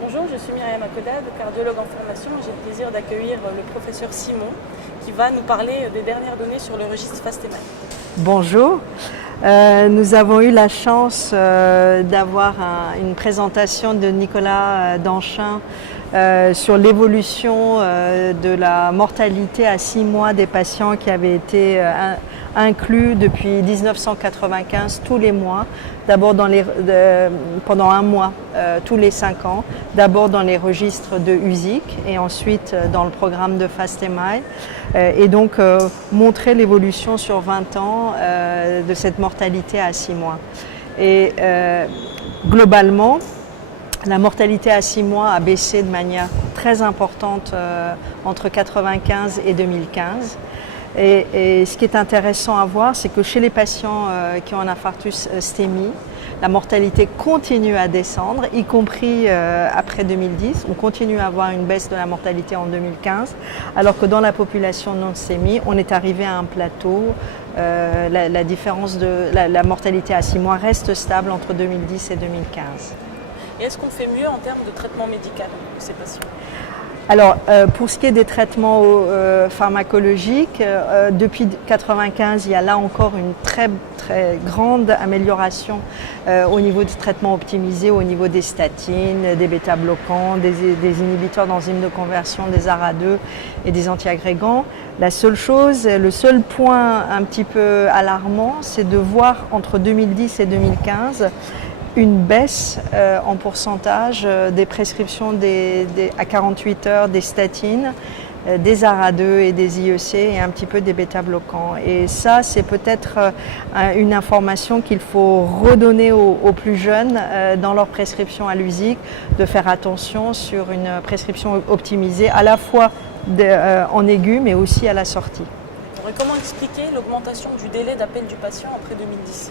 Bonjour, je suis Myriam Akodad, cardiologue en formation. J'ai le plaisir d'accueillir le professeur Simon qui va nous parler des dernières données sur le registre FastMI. Bonjour, nous avons eu la chance d'avoir une présentation de Nicolas Danchin sur l'évolution de la mortalité à 6 mois des patients qui avaient été inclus depuis 1995 tous les mois, d'abord pendant un mois, tous les 5 ans, d'abord dans les registres de USIC et ensuite dans le programme de FastMI, et donc montrer l'évolution sur 20 ans de cette mortalité à 6 mois. Et globalement, la mortalité à 6 mois a baissé de manière très importante entre 1995 et 2015. Et ce qui est intéressant à voir, c'est que chez les patients qui ont un infarctus STEMI, la mortalité continue à descendre, y compris après 2010. On continue à avoir une baisse de la mortalité en 2015, alors que dans la population non STEMI, on est arrivé à un plateau. La différence de la mortalité à 6 mois reste stable entre 2010 et 2015. Et est-ce qu'on fait mieux en termes de traitement médical de ces patients ? Alors, pour ce qui est des traitements pharmacologiques, depuis 1995, il y a là encore une très grande amélioration au niveau du traitement optimisé, au niveau des statines, des bêta-bloquants, des inhibiteurs d'enzymes de conversion, des ARA2 et des antiagrégants. La seule chose, le seul point un petit peu alarmant, c'est de voir entre 2010 et 2015 une baisse en pourcentage des prescriptions à 48 heures des statines, des ARA2 et des IEC et un petit peu des bêta-bloquants. Et ça, c'est peut-être une information qu'il faut redonner aux plus jeunes dans leur prescription à l'USIC, de faire attention sur une prescription optimisée à la fois en aigu mais aussi à la sortie. Et comment expliquer l'augmentation du délai d'appel du patient après 2010 ?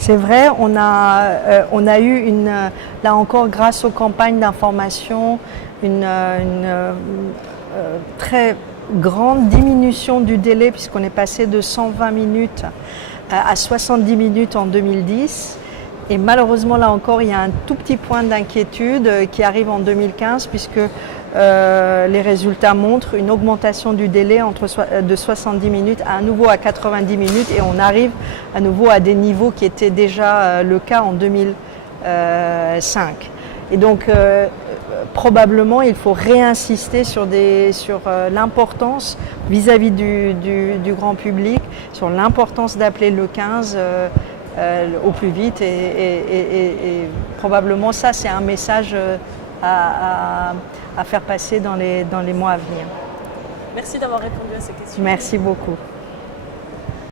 C'est vrai, on a eu là encore grâce aux campagnes d'information, une très grande diminution du délai puisqu'on est passé de 120 minutes à 70 minutes en 2010. Et malheureusement, là encore, il y a un tout petit point d'inquiétude qui arrive en 2015 puisque les résultats montrent une augmentation du délai de 70 minutes à nouveau à 90 minutes et on arrive à nouveau à des niveaux qui étaient déjà le cas en 2005. Et donc probablement il faut réinsister sur l'importance vis-à-vis du grand public, sur l'importance d'appeler le 15 au plus vite et probablement ça c'est un message à faire passer dans les mois à venir. Merci d'avoir répondu à ces questions. Merci beaucoup.